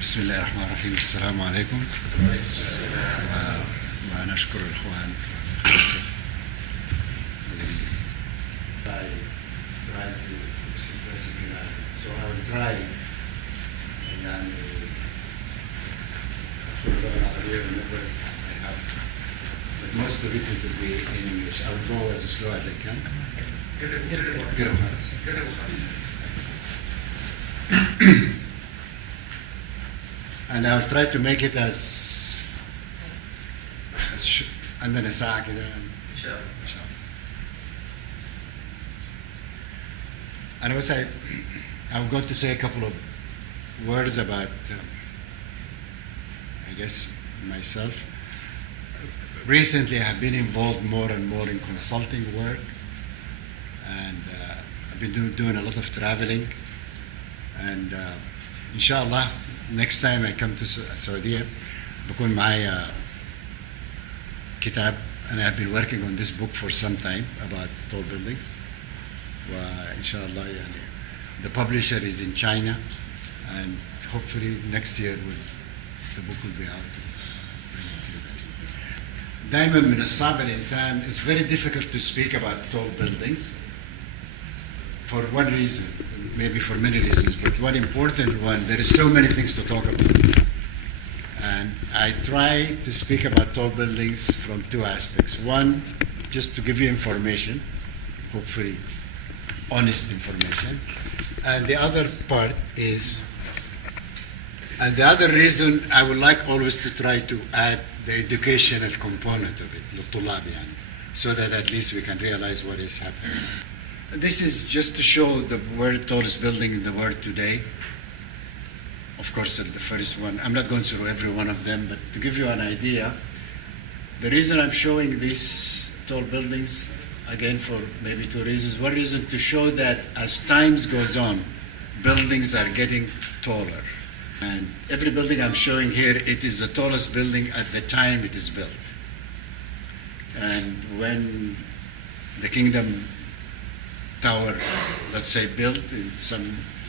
بسم الله الرحمن الرحيم. السلام عليكم. وأنا أشكر الإخوان So I will try يعني أدخل اللغة العربية whenever I have to. But most of it will be in English. I will go as slow as I can. قرب خالص. And I'll try to make it as عندنا ساعة كده إن شاء الله. أنا بس I'm going to say a couple of words about I guess myself. Recently I have been involved more and more in consulting work, and I've been doing a lot of traveling, and inshallah next time I come to Saudi بكون معايا كتاب. and I've been working on this book for some time about tall buildings, وإن شاء الله يعني the publisher is in China, and hopefully next year the book will be out to bring it to you guys. دائما من الصعب الإنسان it's very difficult to speak about tall buildings for one reason, maybe for many reasons, but one important one, there is so many things to talk about. And I try to speak about tall buildings from two aspects. One, just to give you information, hopefully honest information. And the other part is, and the other reason I would like always to try to add the educational component of it, للطلاب يعني, so that at least we can realize what is happening. This is just to show the world tallest building in the world today. Of course, the first one, I'm not going through every one of them, but to give you an idea, the reason I'm showing these tall buildings, again for maybe two reasons. One reason to show that as time goes on, buildings are getting taller. And every building I'm showing here, it is the tallest building at the time it is built. And when the Kingdom Tower, let's say, built in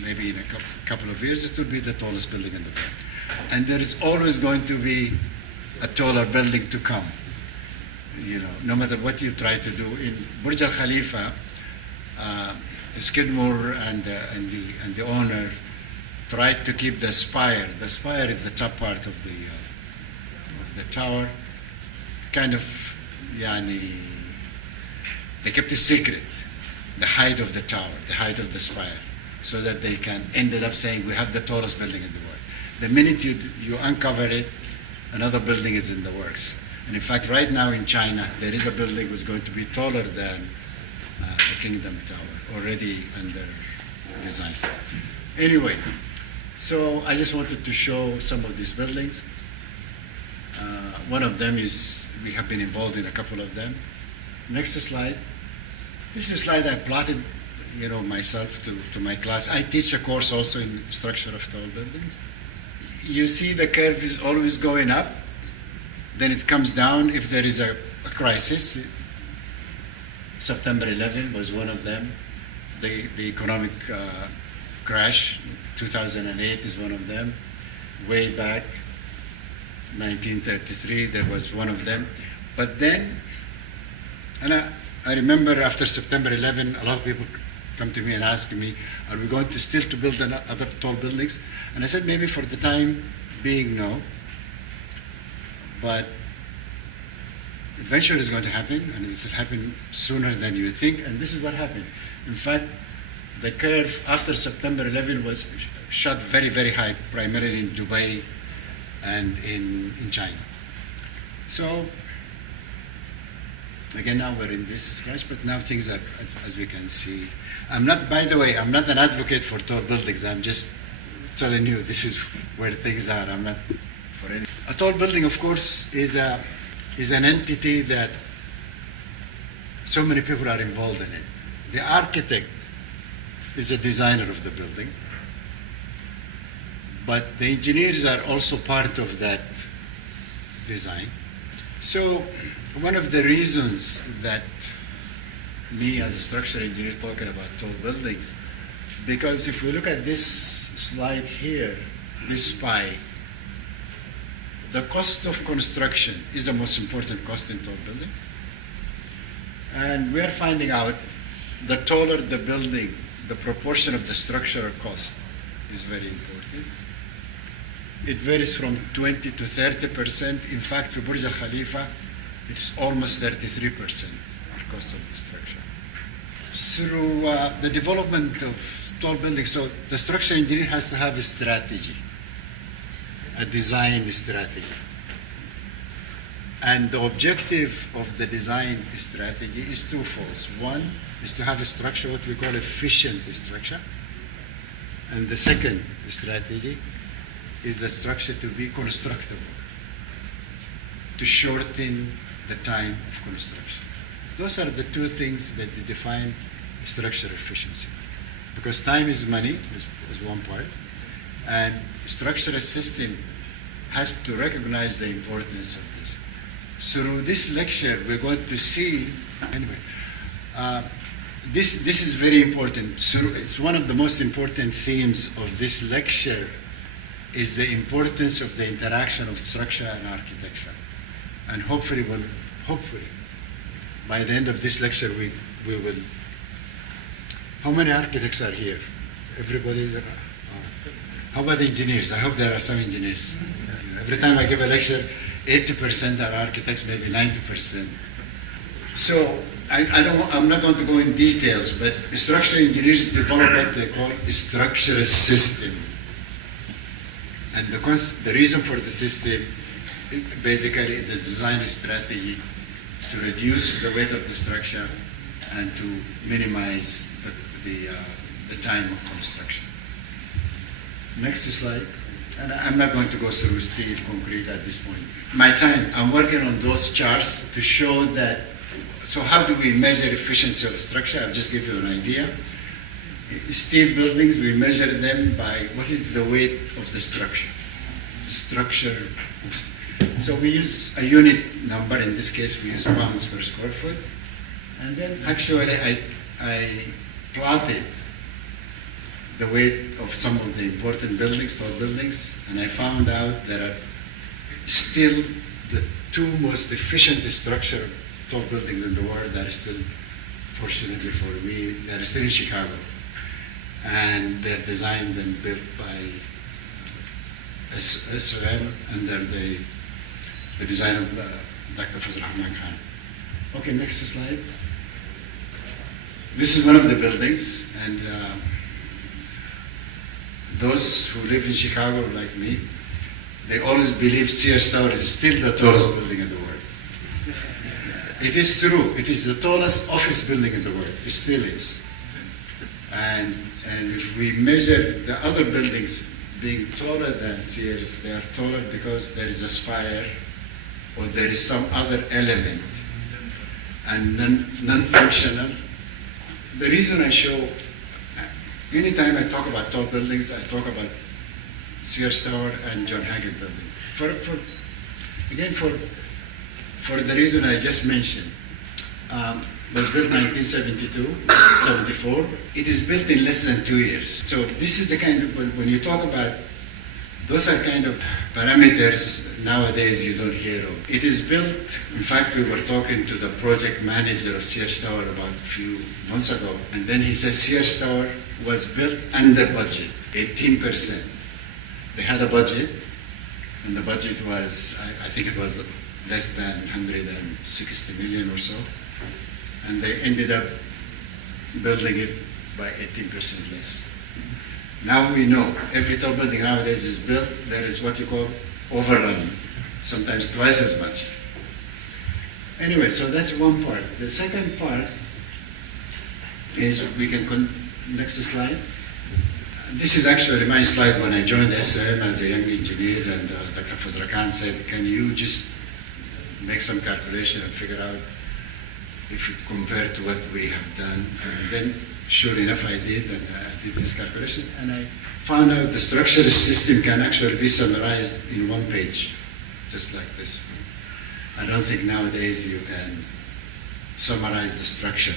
maybe in a couple of years, it will be the tallest building in the world. And there is always going to be a taller building to come. You know, no matter what you try to do. In Burj Al Khalifa, Skidmore and the owner tried to keep the spire. The spire is the top part of the tower. Kind of, they kept it secret. The height of the tower, the height of the spire, so that they can ended up saying we have the tallest building in the world. The minute you uncover it, another building is in the works. And in fact, right now in China, there is a building that's going to be taller than the Kingdom Tower, already under design. Anyway, so I just wanted to show some of these buildings. One of them is, we have been involved in a couple of them. Next slide. This is a slide I plotted, myself to my class. I teach a course also in structure of tall buildings. You see the curve is always going up, then it comes down if there is a crisis. September 11 was one of them. The economic crash, 2008 is one of them. Way back, 1933, there was one of them. But then, and I remember after September 11, a lot of people come to me and ask me, are we going to still to build other tall buildings? And I said, maybe for the time being, no. But eventually it's going to happen, and it will happen sooner than you think, and this is what happened. In fact, the curve after September 11 was shot very, very high, primarily in Dubai and in China. So, again, now we're in this crash, but now things are, as we can see. By the way, I'm not an advocate for tall buildings. I'm just telling you this is where things are. I'm not for any. A tall building, of course, is an entity that so many people are involved in it. The architect is a designer of the building, but the engineers are also part of that design. So one of the reasons that me as a structural engineer talking about tall buildings, because if we look at this slide here, this pie, the cost of construction is the most important cost in tall building. And we are finding out the taller the building, the proportion of the structural cost is very important. It varies from 20 to 30%. In fact, for Burj Al Khalifa, it's almost 33% the cost of the structure. Through the development of tall buildings, so the structural engineer has to have a strategy, a design strategy. And the objective of the design strategy is twofold. One is to have a structure, what we call efficient structure. And the second strategy is the structure to be constructible, to shorten the time of construction. Those are the two things that define structural efficiency. Because time is money, is one part, and structural system has to recognize the importance of this. Through this lecture, we're going to see, anyway, this is very important. So it's one of the most important themes of this lecture is the importance of the interaction of structure and architecture. And hopefully, by the end of this lecture, we will. How many architects are here? Everybody is. How about engineers? I hope there are some engineers. Every time I give a lecture, 80% are architects, maybe 90%. So I'm not going to go in details, but structural engineers develop what they call a structural system. And the reason for the system basically is a design strategy to reduce the weight of the structure and to minimize the time of construction. Next slide. And I'm not going to go through steel, concrete at this point. My time, I'm working on those charts to show that, so how do we measure efficiency of the structure? I'll just give you an idea. Steel buildings, we measure them by what is the weight of the structure. So we use a unit number, in this case we use pounds per square foot. And then actually I plotted the weight of some of the important buildings, tall buildings, and I found out there are still the two most efficient structure tall buildings in the world that are still, fortunately for me, they're still in Chicago. And they're designed and built by SOM under the design of Dr. Fazl Rahman Khan. Okay, next slide. This is one of the buildings, and those who live in Chicago like me, they always believe Sears Tower is still the tallest building in the world. It is true. It is the tallest office building in the world. It still is. And if we measure the other buildings being taller than Sears, they are taller because there is a spire or there is some other element and non-functional. The reason I show, anytime I talk about tall buildings, I talk about Sears Tower and John Hagen building. For the reason I just mentioned, was built 1972, 74. It is built in less than 2 years. So this is the kind of, when you talk about, those are kind of parameters nowadays you don't hear of. It is built, in fact, we were talking to the project manager of Sears Tower about a few months ago, and then he said Sears Tower was built under budget, 18%. They had a budget, and the budget was, I think it was less than 160 million or so. And they ended up building it by 18% less. Now we know every tall building nowadays is built, there is what you call overrun, sometimes twice as much. Anyway, so that's one part. The second part is, we can, next slide. This is actually my slide when I joined SM as a young engineer, and Dr. Fazl Khan said, can you just make some calculation and figure out if you compare to what we have done. And then, sure enough, I did, and I did this calculation, and I found out the structural system can actually be summarized in one page, just like this one. I don't think nowadays you can summarize the structure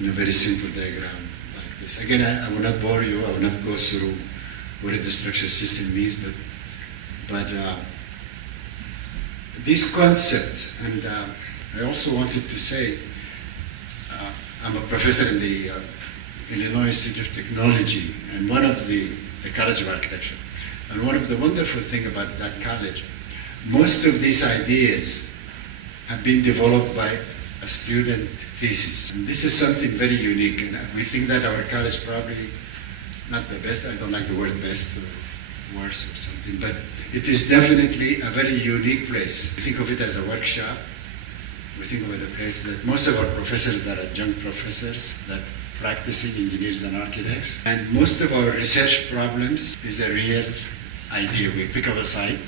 in a very simple diagram like this. Again, I will not bore you, I will not go through what the structure system means, but this concept, and I also wanted to say, I'm a professor in the Illinois Institute of Technology, and one of the College of Architecture. And one of the wonderful things about that college, most of these ideas have been developed by a student thesis. And this is something very unique, and we think that our college probably not the best, I don't like the word best or worse or something, but it is definitely a very unique place. We think of it as a workshop. We think of it as a place that most of our professors are adjunct professors that practicing engineers and architects. And most of our research problems is a real idea. We pick up a site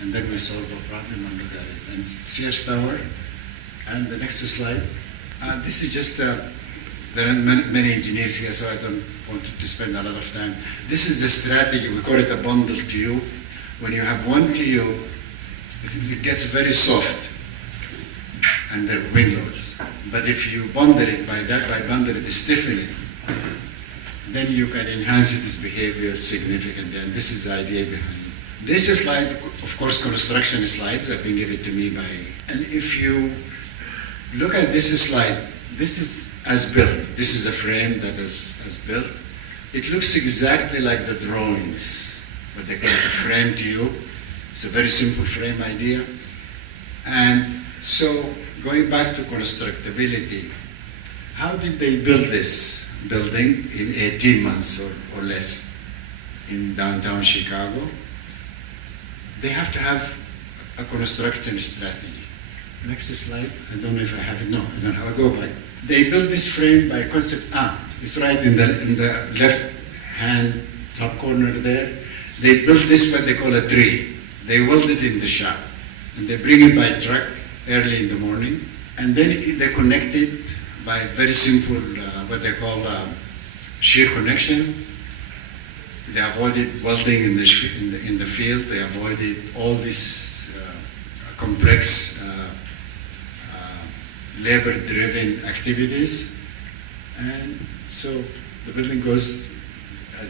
and then we solve a problem and look at it. And Sears Tower, and the next slide. This is just, there are many engineers here, so I don't want to spend a lot of time. This is the strategy, we call it a bundle tube. When you have one tube, it gets very soft and the wing loads. But if you bundle it by bundle it, stiffen it, then you can enhance its behavior significantly. And this is the idea behind it. This slide, of course, construction slides have been given to me by, and if you look at this slide, this is as built. This is a frame that is as built. It looks exactly like the drawings, what they call it a frame tube. It's a very simple frame idea. And so, going back to constructability, how did they build this building in 18 months or less in downtown Chicago? They have to have a construction strategy. Next slide. I don't know if I have it. No, I don't have it. I'll go back. They built this frame by concept. It's right in the left hand top corner there. They built this what they call a tree. They weld it in the shop. And they bring it by truck early in the morning. And then they connect it by very simple, what they call shear connection. They avoided welding in the field. They avoided all these complex labor-driven activities. And so the building goes,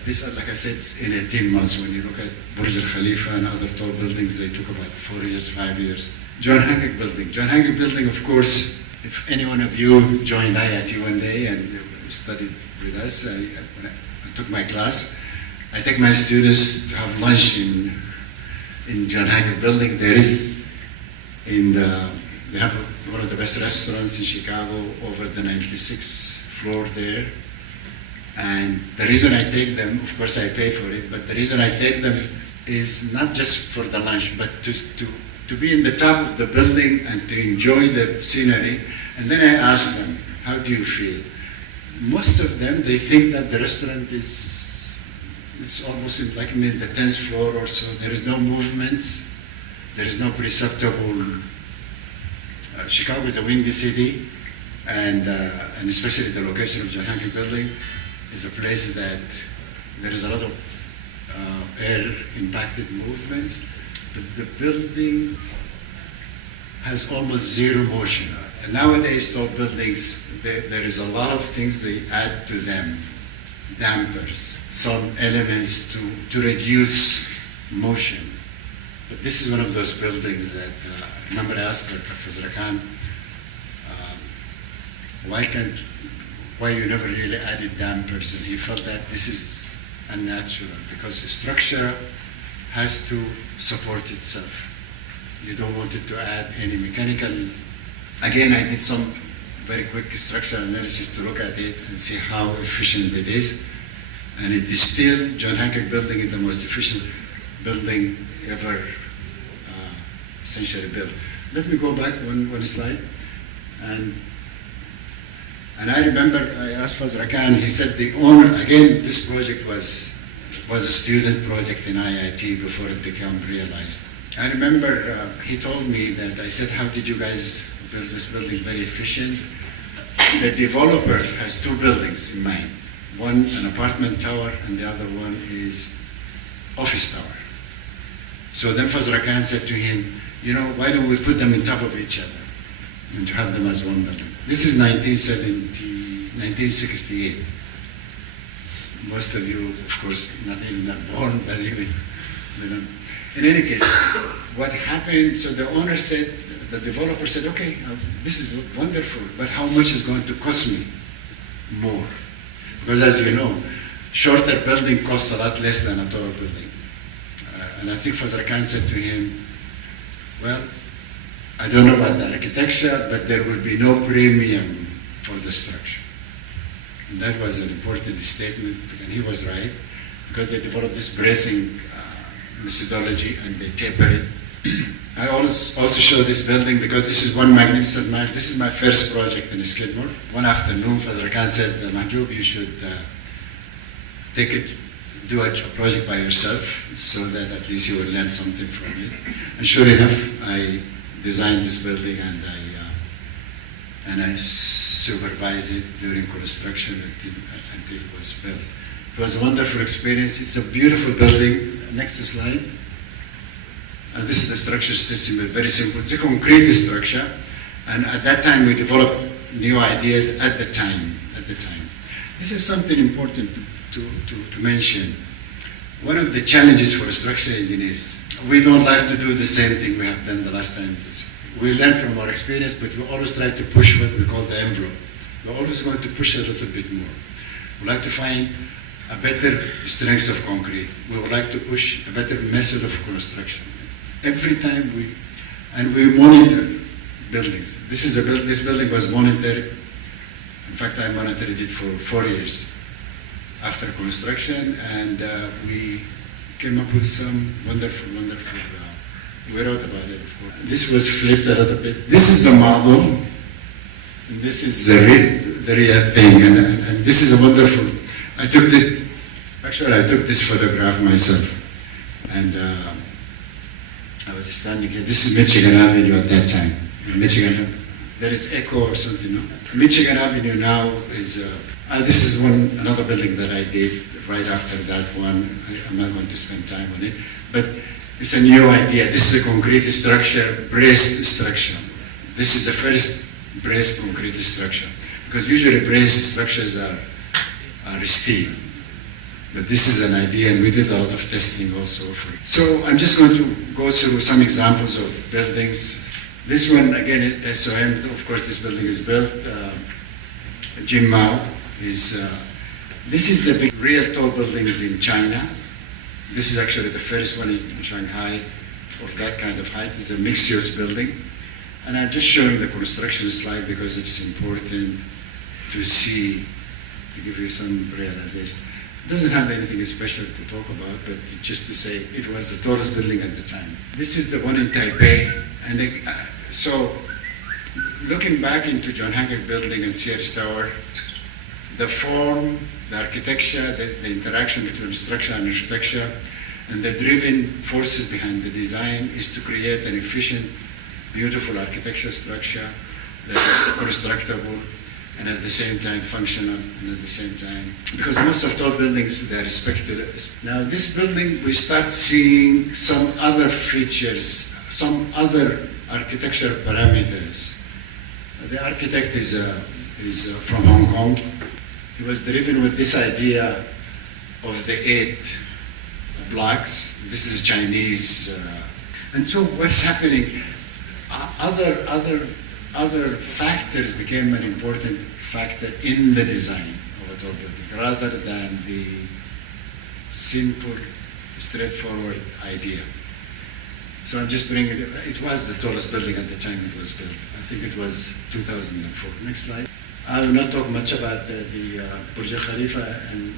this, like I said, in 18 months. When you look at Burj Al Khalifa and other tall buildings, they took about 4 years, 5 years. John Hancock Building. John Hancock Building, of course, if any one of you joined IIT one day and studied with us, when I took my class, I take my students to have lunch in John Hancock Building. There is, they have one of the best restaurants in Chicago over the 96th floor there. And the reason I take them, of course I pay for it, but the reason I take them is not just for the lunch, but to be in the top of the building and to enjoy the scenery. And then I ask them, how do you feel? Most of them, they think that the restaurant it's almost like in the 10th floor or so. There is no movements. There is no perceptible. Chicago is a windy city, and especially the location of John Hancock Building is a place that there is a lot of air-impacted movements. But the building has almost zero motion. And nowadays, tall buildings, there is a lot of things they add to them. Dampers, some elements to reduce motion. But this is one of those buildings that, I remember I asked Professor Khan, why you never really added dampers? And he felt that this is unnatural because the structure has to support itself. You don't want it to add any mechanical. Again, I did some very quick structural analysis to look at it and see how efficient it is. And it is still, John Hancock Building is the most efficient building ever essentially built. Let me go back one slide. And I remember I asked Fazra Khan, he said the owner, again, this project was a student project in IIT before it became realized. I remember he told me that, I said, how did you guys build this building? Very efficient. The developer has two buildings in mind. One, an apartment tower, and the other one is office tower. So then Fazra Khan said to him, why don't we put them on top of each other and to have them as one building? This is 1968. most of you, of course, not even not born, but even, you know. In any case, what happened, so the owner said, the developer said, okay, this is wonderful, but how much is going to cost me more? Because as you know, shorter building costs a lot less than a taller building. And I think Fazl Khan said to him, well, I don't know about the architecture, but there will be no premium for the structure. And that was an important statement, and he was right, because they developed this bracing methodology and they taper it. I also show this building because this is one magnificent man. This is my first project in Skidmore. One afternoon, Fazl Khan said, Mahjoub, you should do a project by yourself so that at least you will learn something from it. And sure enough, I designed this building and I supervised it during construction until it was built. It was a wonderful experience. It's a beautiful building. Next slide. And this is the structure system, very simple. It's a concrete structure. And at that time, we developed new ideas at the time. This is something important to mention. One of the challenges for structural engineers, we don't like to do the same thing we have done the last time. We learn from our experience, but we always try to push what we call the envelope. We're always going to push a little bit more. We like to find a better strength of concrete. We would like to push a better method of construction. Every time we monitor buildings. This building was monitored. In fact, I monitored it for 4 years after construction, and we came up with some wonderful, we wrote about it, of course. This was flipped a little bit. This is the model, and this is the real thing, and this is a wonderful, I took this photograph myself, and I was standing here. This is Michigan Avenue at that time. Michigan, there is Echo or something, no? Michigan Avenue now is, this is another building that I did right after that one. I'm not going to spend time on it, but it's a new idea. This is a concrete structure, braced structure. This is the first braced concrete structure, because usually braced structures are steel. But this is an idea, and we did a lot of testing also for it. So I'm just going to go through some examples of buildings. This one, again, SOM, of course, this building is built. Jim Mao is, this is the big, real tall buildings in China. This is actually the first one in Shanghai of that kind of height. It's a mixed-use building. And I'm just showing the construction slide because it's important to see, to give you some realization. It doesn't have anything special to talk about, but just to say it was the tallest building at the time. This is the one in Taipei. And so looking back into John Hancock Building and Sears Tower, the form, the architecture, the interaction between structure and architecture, and the driving forces behind the design is to create an efficient, beautiful architectural structure that is constructible and at the same time functional, and at the same time, because most of tall buildings, they're respected. Now this building, we start seeing some other features, some other architectural parameters. The architect is from Hong Kong. He was driven with this idea of the 8 blocks. This is Chinese. And so what's happening? Other factors became an important factor in the design of a tall building, rather than the simple, straightforward idea. So I'm just bringing it. It was the tallest building at the time it was built. I think it was 2004. Next slide. I will not talk much about the Burj Khalifa and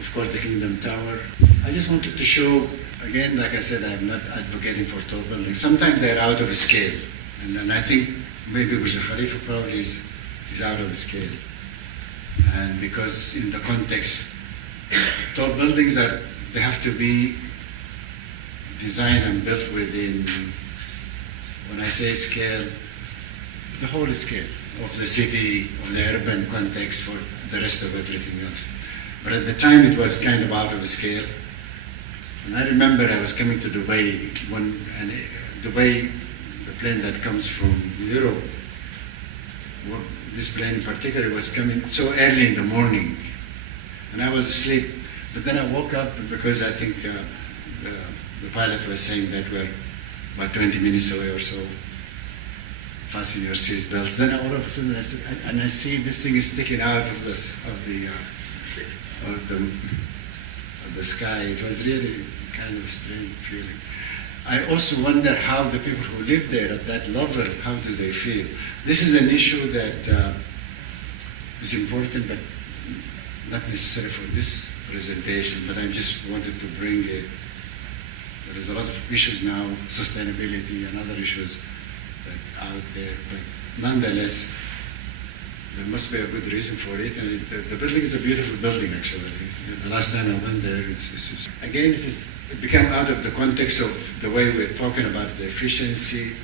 of course the Kingdom Tower. I just wanted to show, again, like I said, I'm not advocating for tall buildings. Sometimes they're out of scale. And I think maybe Burj Khalifa probably is out of scale. And because in the context, tall buildings they have to be designed and built within, when I say scale, the whole scale of the city, of the urban context for the rest of everything else. But at the time it was kind of out of scale. And I remember I was coming to Dubai, Dubai, the plane that comes from Europe, this plane in particular was coming so early in the morning. and I was asleep. But then I woke up because I think the pilot was saying that we're about 20 minutes away or so. Fasten your seat belts. Then all of a sudden I see this thing is sticking out of the sky. It was really kind of a strange feeling. I also wonder how the people who live there at that level, how do they feel? This is an issue that is important, but not necessary for this presentation, but I just wanted to bring it. There is a lot of issues now, sustainability and other issues that out there, but nonetheless, there must be a good reason for it, and the building is a beautiful building, actually. The last time I went there, again, it became out of the context of the way we're talking about the efficiency.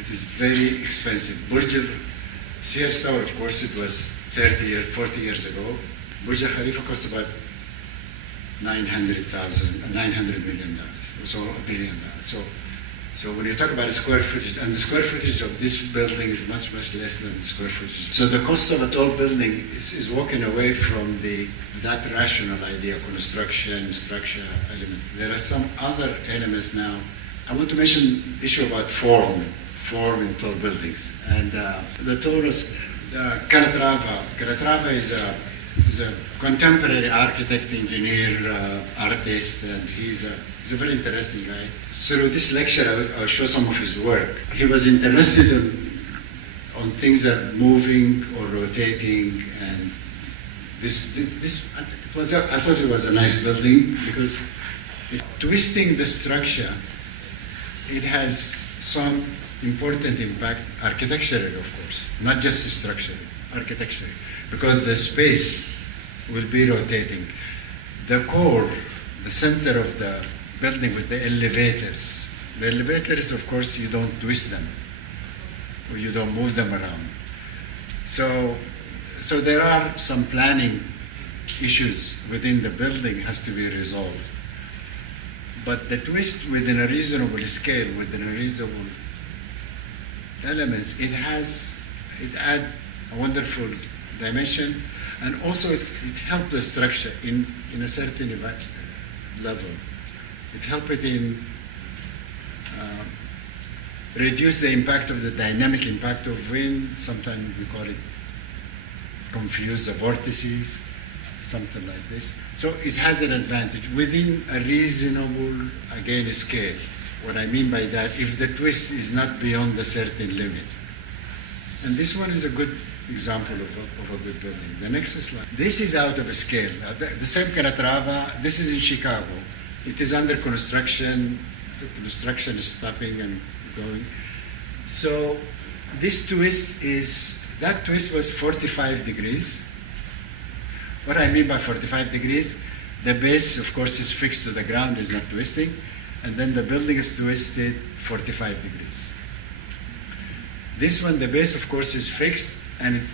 It is very expensive. Burj Al Sears Tower, of course, it was 40 years ago. Burj Al Khalifa cost about $900 million, so $1 billion. So when you talk about a square footage, and the square footage of this building is much, much less than the square footage. So the cost of a tall building is walking away from that rational idea, construction, structure elements. There are some other elements now. I want to mention issue about form in tall buildings. And the tallest, Calatrava. Calatrava is a contemporary architect, engineer, artist, and he's a very interesting guy. Through this lecture, I'll show some of his work. He was interested on things that are moving or rotating, and I thought it was a nice building because twisting the structure, it has some important impact architecturally, of course, not just the structure, architecturally, because the space will be rotating. The core, the center of the building with the elevators. The elevators, of course, you don't twist them, or you don't move them around. So there are some planning issues within the building has to be resolved. But the twist within a reasonable scale, within a reasonable elements, it adds a wonderful dimension, and also it helps the structure in a certain level. It helps it in reduce the impact of the dynamic impact of wind. Sometimes we call it confuse the vortices, something like this. So it has an advantage within a reasonable, again, scale. What I mean by that, if the twist is not beyond a certain limit. And this one is a good example of a good building. The next slide. This is out of scale. The same Calatrava, this is in Chicago. It is under construction. The construction is stopping and going. So this twist that twist was 45 degrees. What I mean by 45 degrees, the base, of course, is fixed to the ground, is not twisting, and then the building is twisted 45 degrees. This one, the base, of course, is fixed, and it's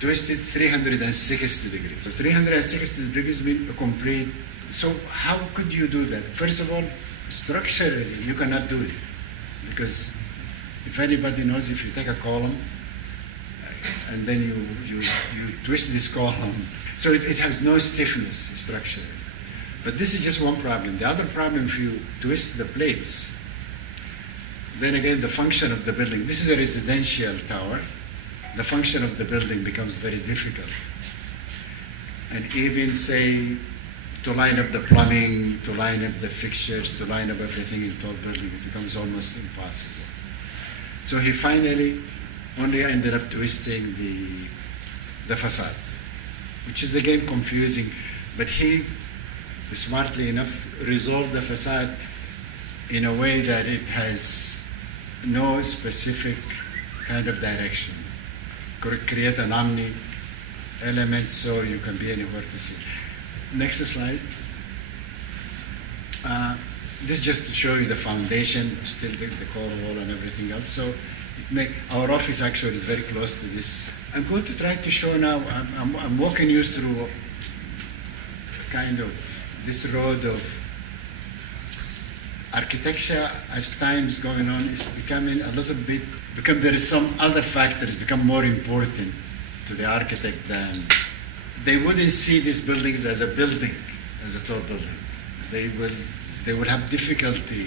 twisted 360 degrees. So 360 degrees means a complete. So how could you do that? First of all, structurally, you cannot do it, because if anybody knows, if you take a column and then you twist this column, so it has no stiffness structurally. But this is just one problem. The other problem, if you twist the plates, then again the function of the building. This is a residential tower. The function of the building becomes very difficult. And even say, to line up the plumbing, to line up the fixtures, to line up everything in tall building, it becomes almost impossible. So he finally only ended up twisting the facade, which is again confusing, but he smartly enough resolved the facade in a way that it has no specific kind of direction. Create an omni element so you can be anywhere to see. Next slide. This just to show you the foundation, still the core wall and everything else. So our office actually is very close to this. I'm going to try to show now, I'm walking you through kind of this road of architecture as time's going on is becoming a little bit, there is some other factors become more important to the architect than they wouldn't see these buildings as a building, as a tall building. They will have difficulty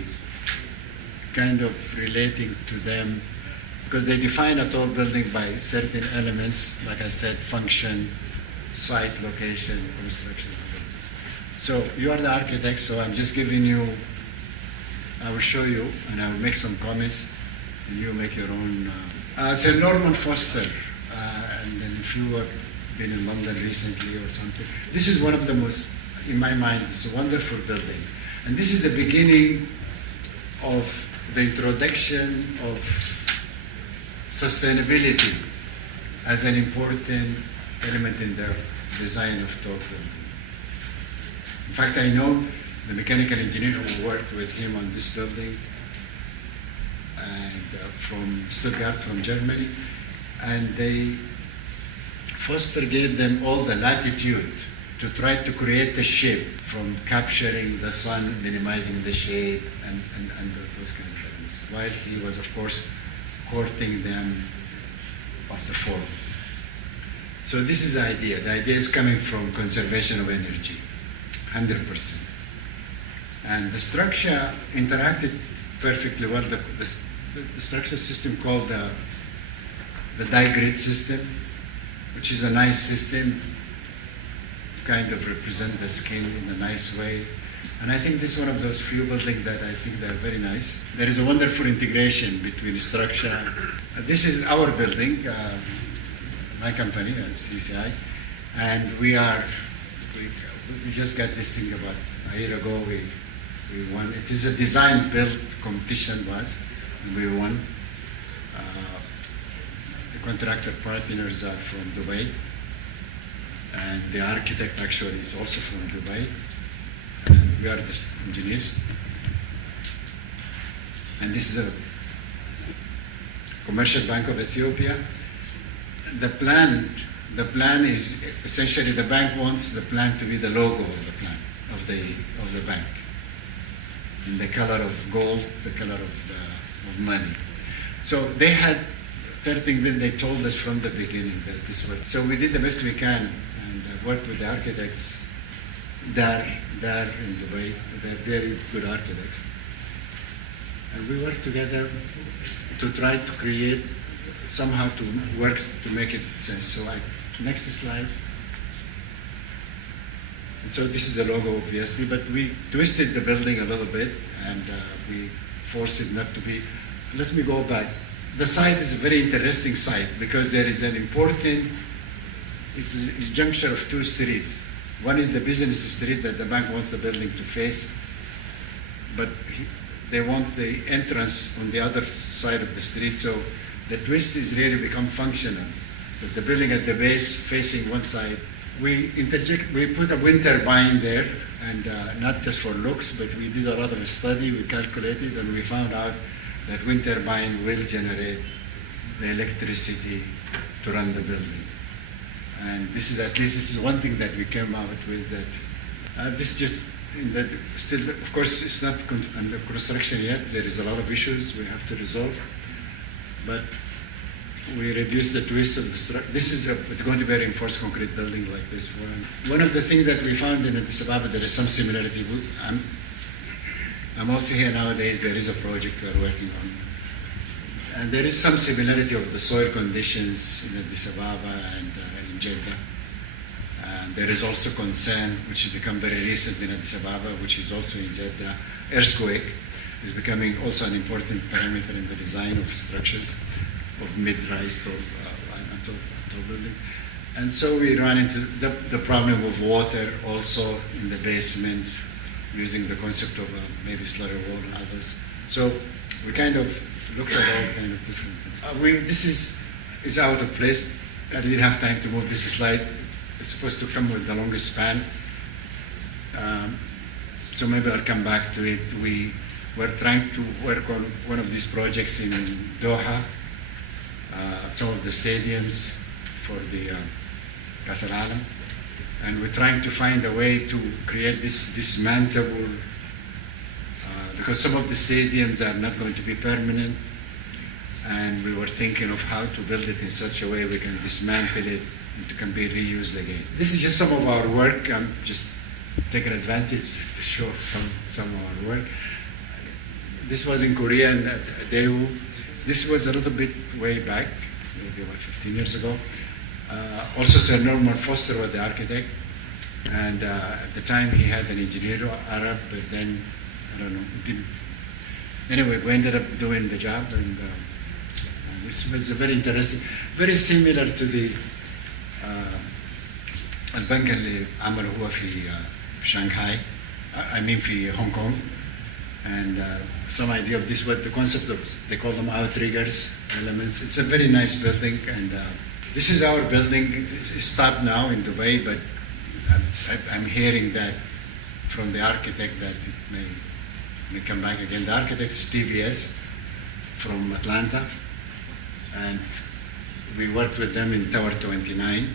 kind of relating to them because they define a tall building by certain elements, like I said, function, site, location, construction. So you are the architect, so I'm just giving you, I will show you and I will make some comments and you make your own. Sir Norman Foster, and then if you have been in London recently or something, this is one of the most, in my mind, it's a wonderful building. And this is the beginning of the introduction of sustainability as an important element in the design of tall building. In fact, I know the mechanical engineer who worked with him on this building, and from Stuttgart, from Germany, and Foster gave them all the latitude to try to create a shape from capturing the sun, minimizing the shade, and those kind of elements, while he was, of course, courting them of the form. So this is the idea. The idea is coming from conservation of energy, 100%. And the structure interacted perfectly well. The structure system called the die-grid system, which is a nice system, kind of represent the skin in a nice way. And I think this is one of those few buildings that I think they're very nice. There is a wonderful integration between structure. This is our building, my company, CCI, and we just got this thing about a year ago. We won. It is a design-build competition and we won. The contractor partners are from Dubai, and the architect actually is also from Dubai, and we are the engineers. And this is a Commercial Bank of Ethiopia. The plan is essentially the bank wants the plan to be the logo of the plan of the bank, in the color of gold, the color of money. So they had certain things they told us from the beginning that this was. So we did the best we can and worked with the architects there in Dubai. They're very good architects. And we worked together to try to create somehow to work to make it sense. So next slide. And so this is the logo, obviously, but we twisted the building a little bit and we forced it not to be. Let me go back. The site is a very interesting site because there is an important, it's a juncture of two streets. One is the business street that the bank wants the building to face, but they want the entrance on the other side of the street, so the twist is really become functional. That the building at the base facing one side, we put a wind turbine there, and not just for looks, but we did a lot of study, we calculated, and we found out that wind turbine will generate the electricity to run the building. And this is, at least this is one thing that we came out with, that this just, still, of course, it's not under construction yet. There is a lot of issues we have to resolve, but we reduced the twist of the structure. This is it's going to be a reinforced concrete building like this one. One of the things that we found in Addis Ababa, there is some similarity. I'm also here nowadays. There is a project we are working on, and there is some similarity of the soil conditions in Addis Ababa and in Jeddah. And there is also concern, which has become very recent in Addis Ababa, which is also in Jeddah. Earthquake is becoming also an important parameter in the design of structures, of mid-rise tall building. And so we run into the problem of water also in the basements, using the concept of maybe slaughter wall and others. So we kind of looked at all kind of different things. This is out of place. I didn't have time to move this slide. It's supposed to come with the longest span. So maybe I'll come back to it. We were trying to work on one of these projects in Doha, some of the stadiums for the Kas Al Alam. And we're trying to find a way to create this dismantleable, because some of the stadiums are not going to be permanent, and we were thinking of how to build it in such a way we can dismantle it it can be reused again. This is just some of our work. I'm just taking advantage to show some of our work. This was in Korea and Daewoo. This was a little bit way back, maybe about 15 years ago. Also, Sir Norman Foster was the architect, and at the time he had an engineer, Arab, but then, I don't know, didn't. Anyway, we ended up doing the job, and this was very interesting, very similar to the البنك اللي عمله هو في Shanghai, I mean في Hong Kong, and some idea of this, what the concept of, they call them outriggers elements. It's a very nice building, and this is our building. It's stopped now in Dubai, but I'm hearing that from the architect that it may come back again. The architect is TVS from Atlanta, and we worked with them in Tower 29.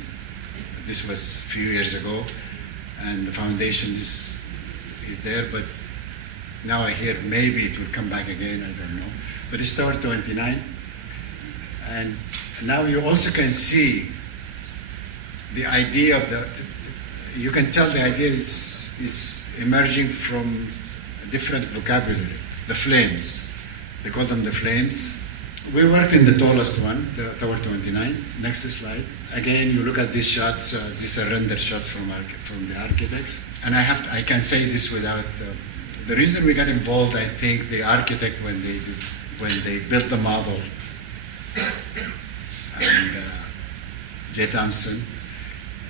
This was a few years ago, and the foundation is there, but now I hear maybe it will come back again, I don't know. But it's Tower 29, and now you also can see the idea of you can tell the idea is emerging from a different vocabulary. The flames, they call them the flames. We worked in the tallest one, the Tower 29. Next slide. Again, you look at these shots. These are rendered shots from the architects. And I can say this without. The reason we got involved, I think, the architect when they built the model, and Jay Thompson,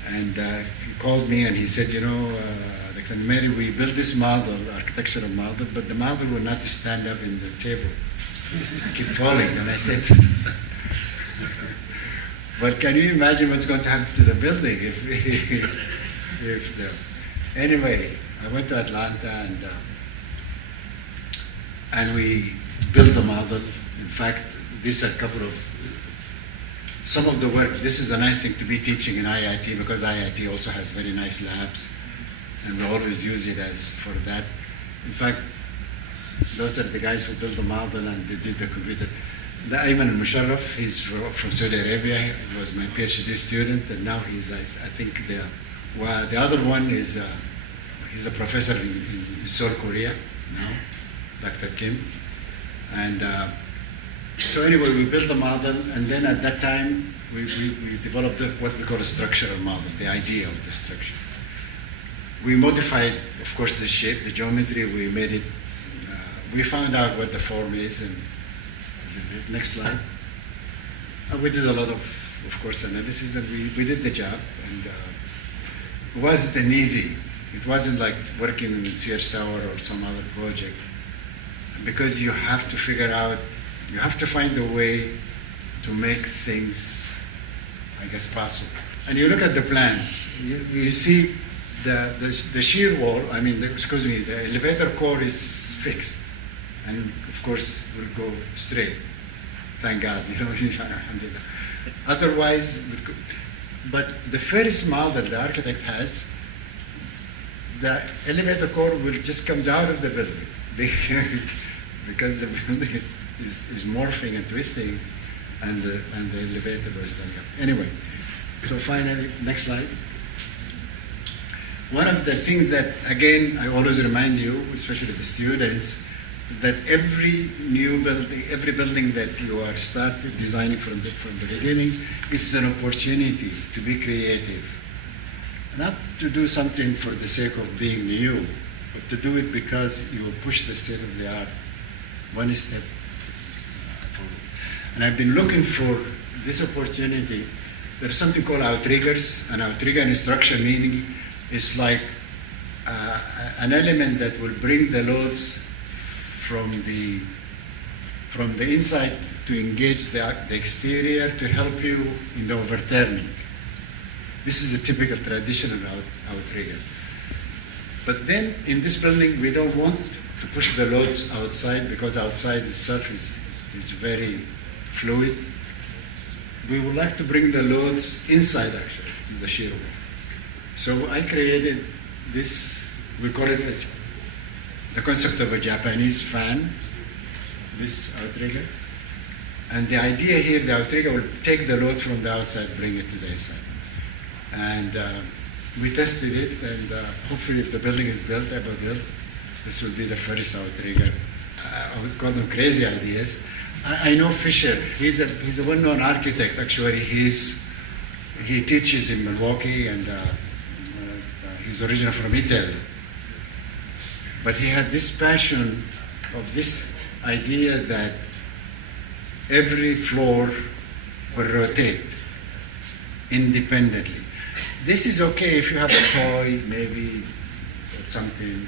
and he called me and he said, Dr. Mary, we built this model, architectural model, but the model will not stand up in the table. Keep falling. And I said, but can you imagine what's going to happen to the building Anyway, I went to Atlanta and we built the model. In fact, these are some of the work. This is a nice thing to be teaching in IIT, because IIT also has very nice labs, and we always use it for that. In fact, those are the guys who built the model and they did the computer. The Ayman al-Musharraf, he's from Saudi Arabia. He was my PhD student, and now he's, I think, the other one is, he's a professor in Seoul, Korea now, Dr. Kim. And so anyway, we built the model, and then at that time, we developed what we call a structural model, the idea of the structure. We modified, of course, the shape, the geometry. We made it. We found out what the form is, and next slide. We did a lot of course, analysis, and we did the job. And it wasn't easy. It wasn't like working in Sears Tower or some other project, because you have to figure out, you have to find a way to make things, I guess, possible. And you look at the plans, you see the shear wall, the elevator core is fixed. And of course, will go straight. Thank God, Otherwise, but the first model the architect has, the elevator core will just comes out of the building because the building is morphing and twisting, and the elevator was standing up. Anyway, so finally, next slide. One of the things that, again, I always remind you, especially the students, that every new building, every building that you are started designing from the beginning, it's an opportunity to be creative. Not to do something for the sake of being new, but to do it because you will push the state of the art one step forward. And I've been looking for this opportunity. There's something called outriggers. An outrigger instruction meaning is like an element that will bring the loads from the inside to engage the exterior to help you in the overturning. This is a typical traditional outrigger. But then in this building, we don't want to push the loads outside, because outside itself is very fluid. We would like to bring the loads inside, actually, in the shear wall. So I created this, we call it the concept of a Japanese fan, this outrigger. And the idea here, the outrigger will take the load from the outside, bring it to the inside. And we tested it, and hopefully if the building is built, ever built, this will be the first outrigger. I was call them crazy ideas. I know Fisher. He's a well-known architect. Actually, he teaches in Milwaukee, and he's originally from Italy. But he had this passion of this idea that every floor will rotate independently. This is okay if you have a toy, maybe, or something,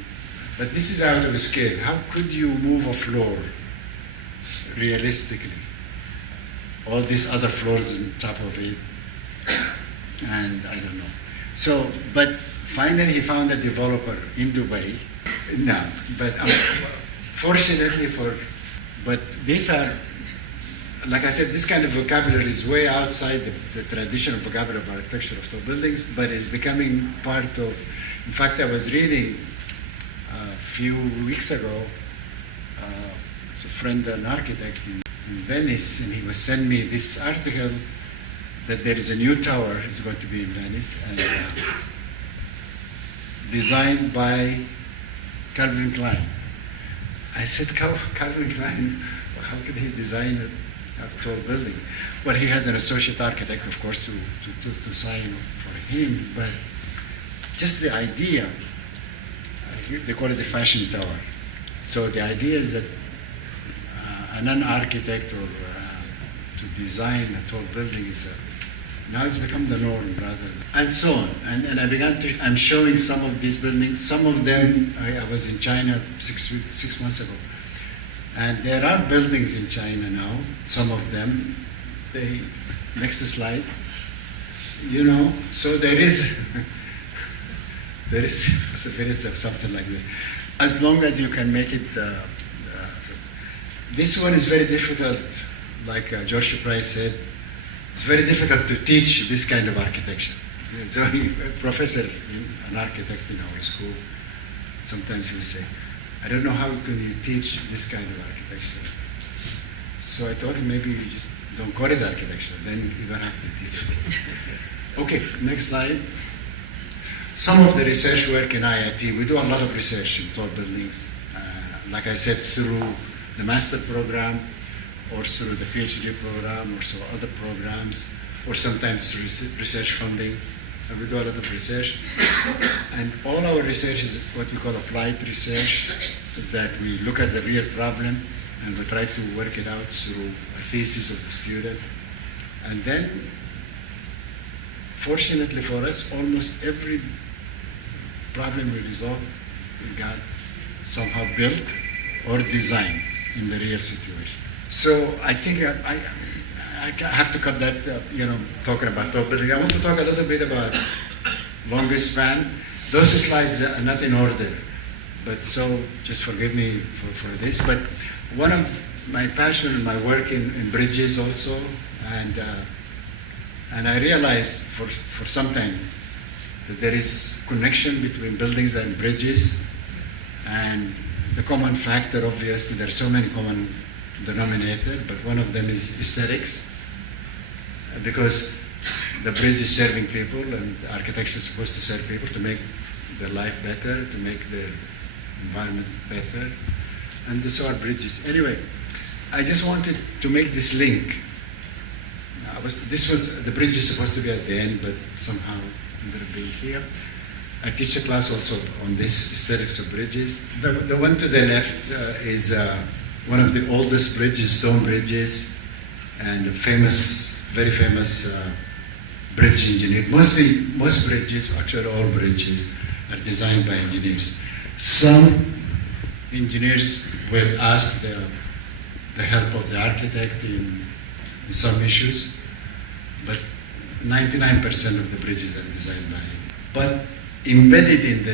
but this is out of scale. How could you move a floor realistically? All these other floors on top of it, and I don't know. So, but finally he found a developer in Dubai. No, but fortunately but these are, like I said, this kind of vocabulary is way outside the traditional vocabulary of architecture of tall buildings, but it's becoming part of, in fact, I was reading a few weeks ago, it's a friend, an architect in Venice, and he was sending me this article that there is a new tower, is going to be in Venice, and designed by Calvin Klein. I said, Calvin Klein, how could he design a tall building? Well, he has an associate architect, of course, to sign for him, but just the idea, they call it the fashion tower. So the idea is that a non-architect or to design a tall building is now it's become the norm rather, and so on. And I'm showing some of these buildings. Some of them, I was in China 6 months ago. And there are buildings in China now, some of them, next slide, so there is possibility of something like this. As long as you can make it, this one is very difficult, like Joshua Price said, it's very difficult to teach this kind of architecture. So a professor, an architect in our school, sometimes he will say, I don't know how can you teach this kind of architecture. So I told him maybe you just don't call it architecture, then you don't have to teach it. Okay, next slide. Some of the research work in IIT, we do a lot of research in tall buildings. Like I said, through the master program, or through the PhD program, or through other programs, or sometimes through research funding. And we do a lot of research. And all our research is what we call applied research, that we look at the real problem and we try to work it out through a thesis of the student. And then, fortunately for us, almost every problem we resolved got somehow built or designed in the real situation. So I think I have to cut that, talking about tall building. I want to talk a little bit about longest span. Those slides are not in order, but so just forgive me for this. But one of my passion and my work in bridges also, and I realized for some time that there is connection between buildings and bridges, and the common factor, obviously, there are so many common denominator, but one of them is aesthetics, because the bridge is serving people and architecture is supposed to serve people to make their life better, to make their environment better, and so are bridges. Anyway, I just wanted to make this link. The bridge is supposed to be at the end, but somehow ended up being here. I teach a class also on this aesthetics of bridges. The one to the left is one of the oldest bridges, stone bridges, and very famous bridge engineer. Most bridges, actually all bridges, are designed by engineers. Some engineers will ask the help of the architect in some issues, but 99% of the bridges are designed by him. But embedded in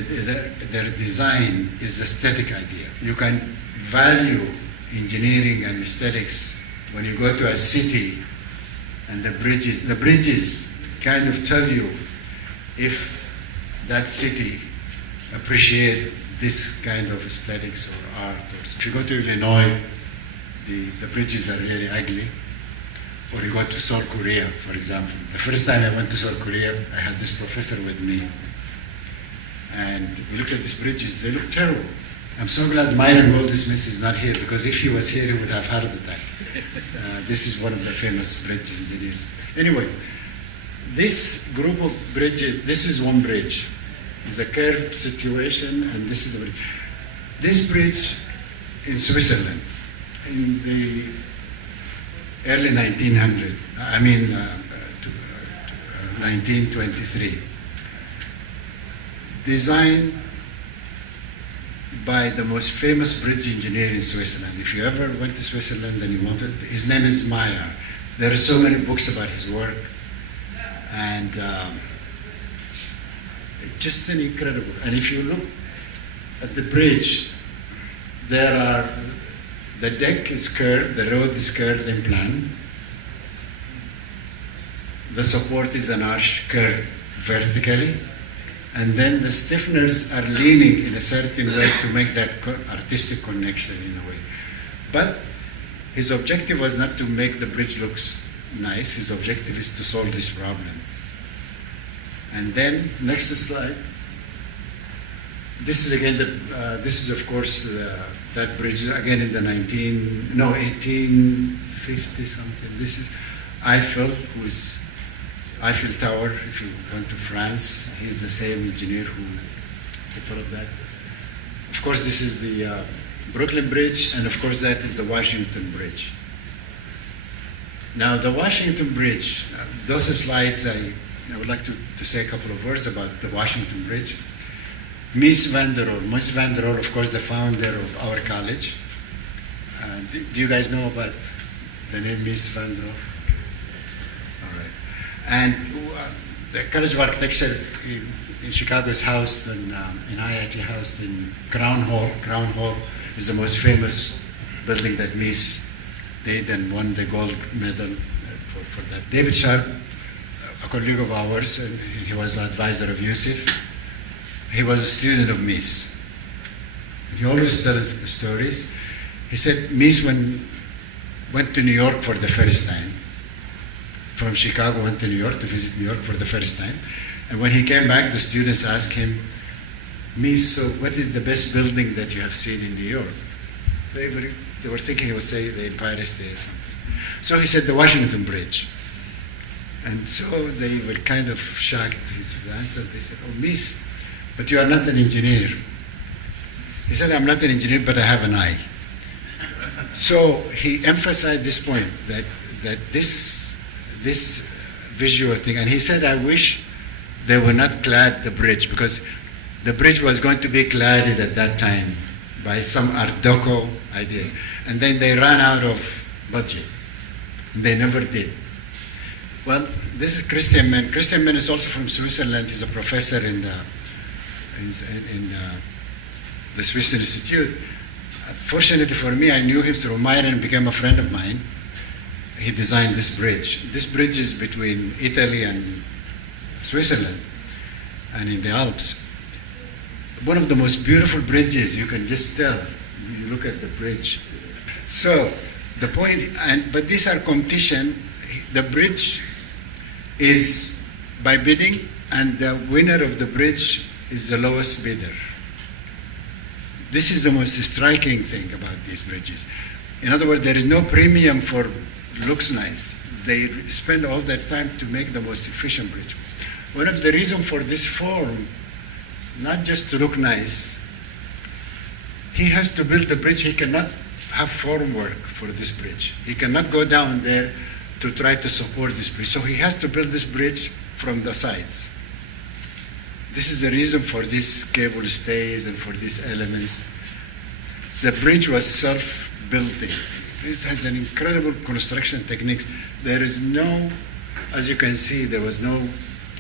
their design is the aesthetic idea. You can value engineering and aesthetics when you go to a city and the bridges kind of tell you if that city appreciate this kind of aesthetics or art. If you go to Illinois, the bridges are really ugly. or you go to South Korea, for example. The first time I went to South Korea, I had this professor with me, and we looked at these bridges. They look terrible. I'm so glad Myron Goldsmith is not here, because if he was here, he would have heart attack. This is one of the famous bridge engineers. Anyway, this group of bridges, this is one bridge. It's a curved situation, and this is the bridge. This bridge in Switzerland, in the early 1900s, 1923, designed by the most famous bridge engineer in Switzerland. If you ever went to Switzerland and you wanted, his name is Meyer. There are so many books about his work, and it's just an incredible. And if you look at the bridge, the deck is curved, the road is curved in plan. The support is an arch curved vertically. And then the stiffeners are leaning in a certain way to make that artistic connection in a way. But his objective was not to make the bridge look nice. His objective is to solve this problem. And then, next slide. This is again, this is of course that bridge again in the 1850 something. This is Eiffel, who's Eiffel Tower. If you went to France, he's the same engineer who developed that. Of course, this is the Brooklyn Bridge, and of course that is the Washington Bridge. Now, the Washington Bridge, those slides, I would like to say a couple of words about the Washington Bridge. Mies van der Rohe. Mies van der Rohe, of course, the founder of our college. Do you guys know about the name Mies van der Rohe? All right. And the College of Architecture in Chicago is housed in IIT, housed in Crown Hall. Crown Hall is the most famous building that Mies did and won the gold medal for that. David Sharp, a colleague of ours, and he was the advisor of Yusuf. He was a student of Mies. He always tells stories. He said Mies went to New York for the first time. From Chicago, went to New York to visit New York for the first time. And when he came back, the students asked him, Mies, so what is the best building that you have seen in New York? They were thinking he would say the Empire State or something. So he said the Washington Bridge. And so they were kind of shocked. His answer, they said, oh, Mies, but you are not an engineer. He said, I'm not an engineer, but I have an eye. So he emphasized this point, that this visual thing, and he said, I wish they were not clad the bridge, because the bridge was going to be cladded at that time by some Art Deco ideas. And then they ran out of budget. And they never did. Well, this is Christian Menn. Christian Menn is also from Switzerland. He's a professor in the Swiss Institute. Fortunately for me, I knew him through Myron and became a friend of mine. He designed this bridge. This bridge is between Italy and Switzerland and in the Alps. One of the most beautiful bridges, you can just tell. You look at the bridge. So the point, but these are competition. The bridge is by bidding, and the winner of the bridge is the lowest bidder. This is the most striking thing about these bridges. In other words, there is no premium for looks nice. They spend all their time to make the most efficient bridge. One of the reasons for this form, not just to look nice, he has to build the bridge. He cannot have form work for this bridge. He cannot go down there to try to support this bridge. So he has to build this bridge from the sides. This is the reason for these cable stays and for these elements. The bridge was self-building. This has an incredible construction techniques. There is no, as you can see, there was no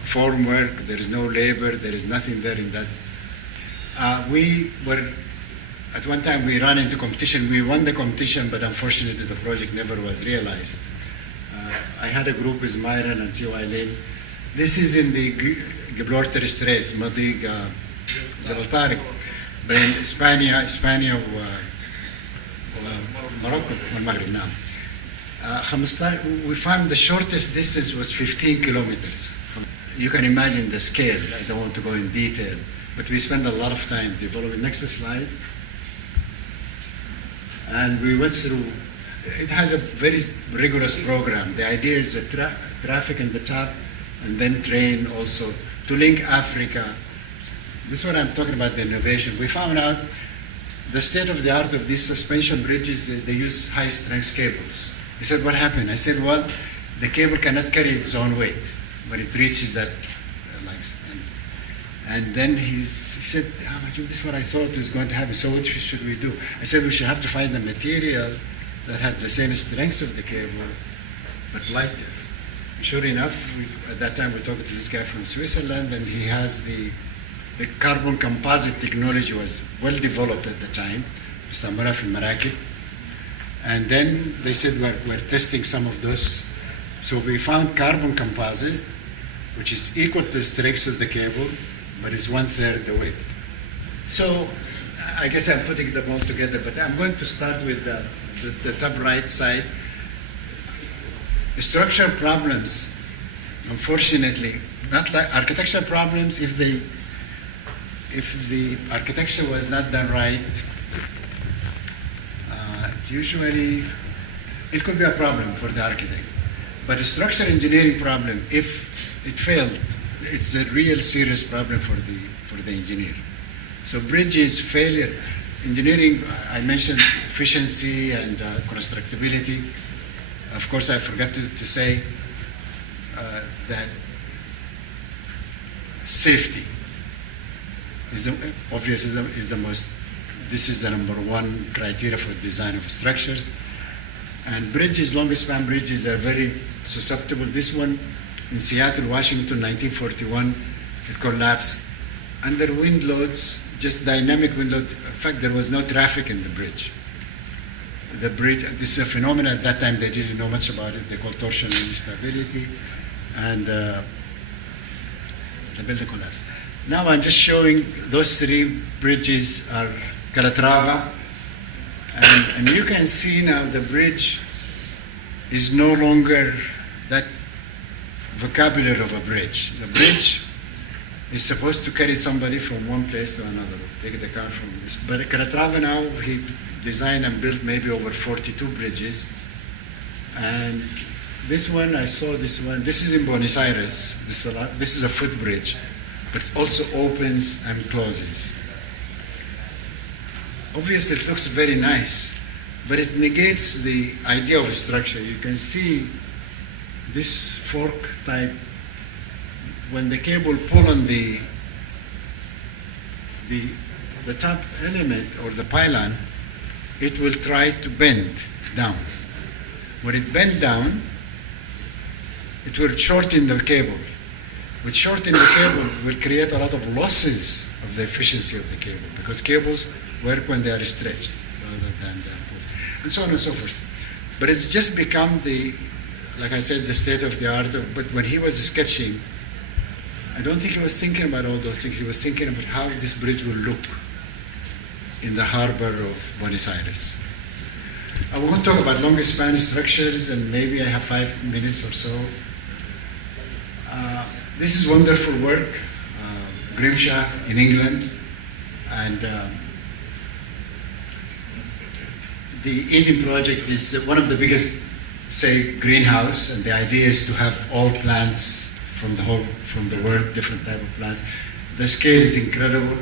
form work, there is no labor, there is nothing there in that. At one time we ran into competition. We won the competition, but unfortunately the project never was realized. I had a group with Myron and Theo Eileen. This is in the Gibraltar Straits, مضيق جبل طارق بين إسبانيا وموروكو والمغرب. نعم. we found the shortest distance was 15 kilometers. You can imagine the scale. I don't want to go in detail, but we spent a lot of time developing. Next slide. And we went through, it has a very rigorous program. The idea is the traffic in the top, and then train also to link Africa. This is what I'm talking about, the innovation. We found out the state of the art of these suspension bridges, they use high strength cables. He said, what happened? I said, well, the cable cannot carry its own weight when it reaches that length. And then he said, this is what I thought was going to happen, so what should we do? I said, we should have to find a material that had the same strength of the cable, but lighter. Sure enough, at that time we talked to this guy from Switzerland, and he has the carbon composite technology was well developed at the time, مستعمرة في المراكب. And then they said we're testing some of those. So we found carbon composite, which is equal to the strength of the cable, but is 1/3 the weight. So I guess I'm putting them all together, but I'm going to start with the top right side. Structural problems, unfortunately, not like architectural problems. If the architecture was not done right, usually it could be a problem for the architect. But a structural engineering problem, if it failed, it's a real serious problem for the engineer. So bridges failure, engineering, I mentioned efficiency and constructability. Of course, I forgot to say that safety is the most. This is the number one criteria for design of structures. And bridges, long span bridges, are very susceptible. This one in Seattle, Washington, 1941, it collapsed under wind loads, just dynamic wind load. In fact, there was no traffic in the bridge. The bridge, this is a phenomenon at that time, they didn't know much about it. They called torsional instability, and the building collapsed. Now I'm just showing those three bridges are Calatrava, and you can see now the bridge is no longer that vocabulary of a bridge. The bridge is supposed to carry somebody from one place to another, take the car from this. But Calatrava now, he designed and built maybe over 42 bridges. And this one, I saw this one, this is in Buenos Aires. This is a footbridge, but it also opens and closes. Obviously, it looks very nice, but it negates the idea of a structure. You can see this fork type, when the cable pull on the top element or the pylon, it will try to bend down. When it bends down, it will shorten the cable. With shortening the cable, it will create a lot of losses of the efficiency of the cable, because cables work when they are stretched rather than pulled, and so on and so forth. But it's just become like I said, the state of the art. But when he was sketching, I don't think he was thinking about all those things. He was thinking about how this bridge will look in the harbor of Buenos Aires. I won't talk about long span structures, and maybe I have 5 minutes or so. This is wonderful work, Grimshaw in England, and the Eden project is one of the biggest, say, greenhouse, and the idea is to have all plants from the world, different type of plants. The scale is incredible.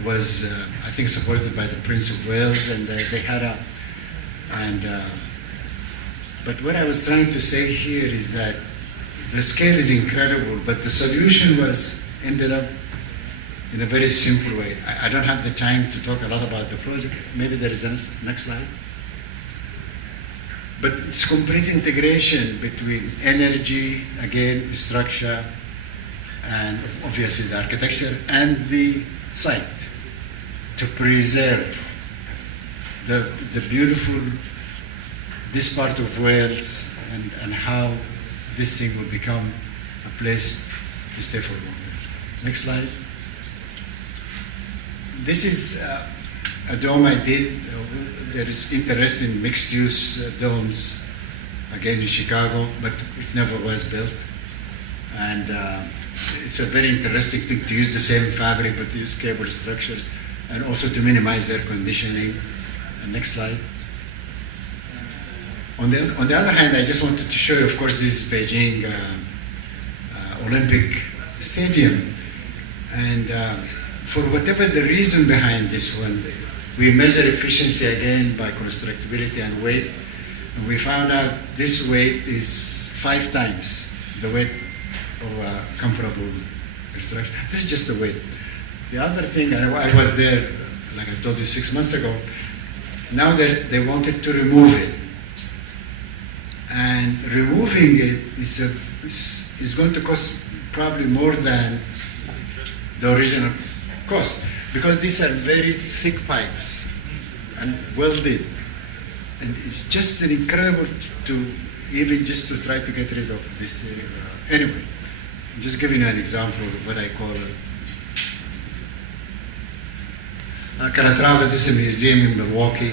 It was, I think, supported by the Prince of Wales, and they had but what I was trying to say here is that the scale is incredible, but the solution ended up in a very simple way. I don't have the time to talk a lot about the project. Maybe there is a next slide. But it's complete integration between energy, again, structure, and obviously the architecture, and the site to preserve the beautiful, this part of Wales, and how this thing will become a place to stay for longer. Next slide. This is a dome I did. There is interest in mixed-use domes again in Chicago, but it never was built. And it's a very interesting thing to use the same fabric but to use cable structures and also to minimize air conditioning. Next slide. On the other hand, I just wanted to show you, of course, this Beijing Olympic Stadium. And for whatever the reason behind this one, we measure efficiency again by constructability and weight. And we found out this weight is 5 times the weight of a comparable construction. This is just the weight. The other thing, and I was there, like I told you, 6 months ago. Now they wanted to remove it. And removing it is going to cost probably more than the original cost, because these are very thick pipes and welded. And it's just an incredible to even just to try to get rid of this. Anyway, I'm just giving you an example of what I call Calatrava. This is a museum in Milwaukee.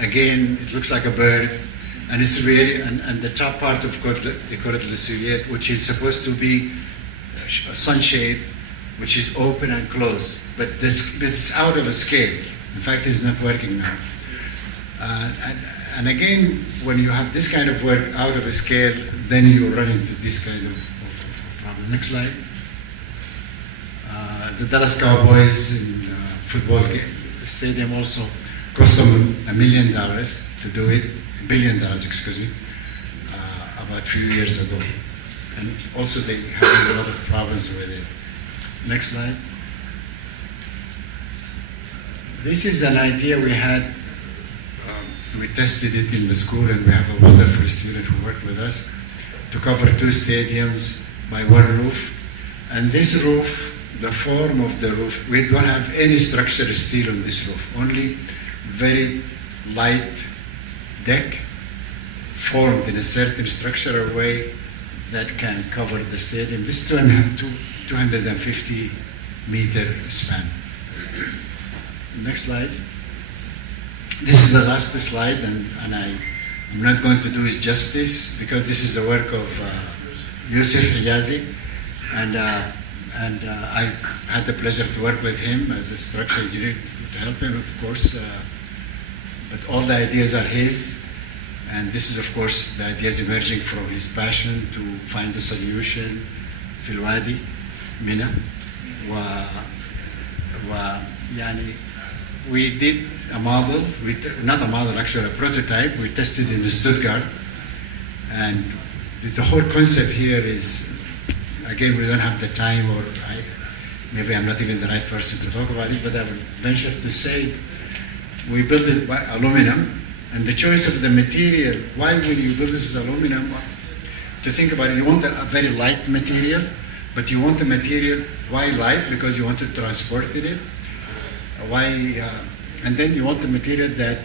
Again, it looks like a bird, and it's really, and the top part of they call it Le Silhouette, which is supposed to be a sunshade, which is open and closed, but it's out of a scale. In fact, it's not working now. And again, when you have this kind of work out of a scale, then you run into this kind of problem. Next slide. The Dallas Cowboys in football stadium also cost them $1 million to do it, $1 billion, excuse me, about a few years ago. And also they have a lot of problems with it. Next slide. This is an idea we had. We tested it in the school, and we have a wonderful student who worked with us to cover 2 stadiums by one roof. And this roof, the form of the roof, we don't have any structural steel on this roof, only very light deck formed in a certain structural way that can cover the stadium. This 250 meter span. Next slide. This is the last slide, and I'm not going to do it justice because this is the work of Yusuf Hijazi, and I had the pleasure to work with him as a structural engineer to help him, of course. But all the ideas are his, and this is, of course, the ideas emerging from his passion to find the solution. في الوادي منى يعني we did a model, not a model, actually a prototype. We tested in Stuttgart, and the whole concept here is, again, we don't have the time, or maybe I'm not even the right person to talk about it, but I would venture to say we built it by aluminum, and the choice of the material, why will you build it with aluminum? To think about it, you want a very light material, but you want the material, why light? Because you want to transport it. Why? And then you want the material that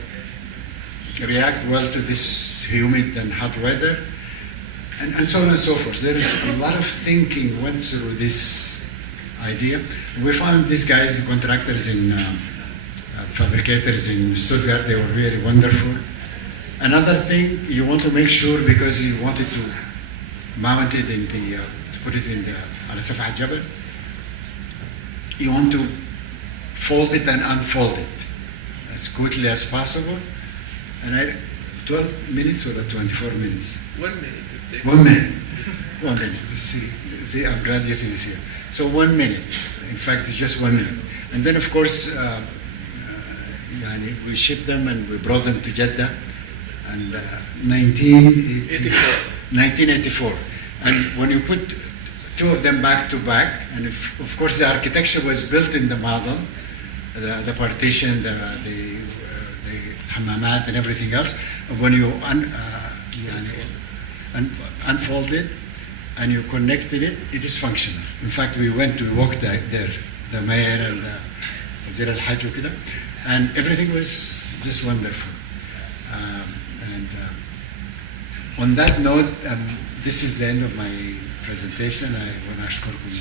react well to this humid and hot weather, and so on and so forth. There is a lot of thinking went through this idea. We found these guys, the contractors in fabricators in Stuttgart. They were really wonderful. Another thing, you want to make sure, because you wanted to mount it in the, to put it in the على سفح الجبل, you want to fold it and unfold it as quickly as possible. And 12 minutes or 24 minutes? 1 minute. 1 minute. 1 minute. See, I'm glad Yasin is here. So 1 minute. In fact, it's just 1 minute. And then, of course, we shipped them and we brought them to Jeddah. And 1984. And when you put 2 of them back to back, and of course the architecture was built in the model, the partition, the hammamat and everything else. When you unfold it and you connected it, it is functional. In fact, we walked there, the mayor and the Wazir al-Hajj and everything was just wonderful. On that note, this is the end of my presentation. I want to أشكركم.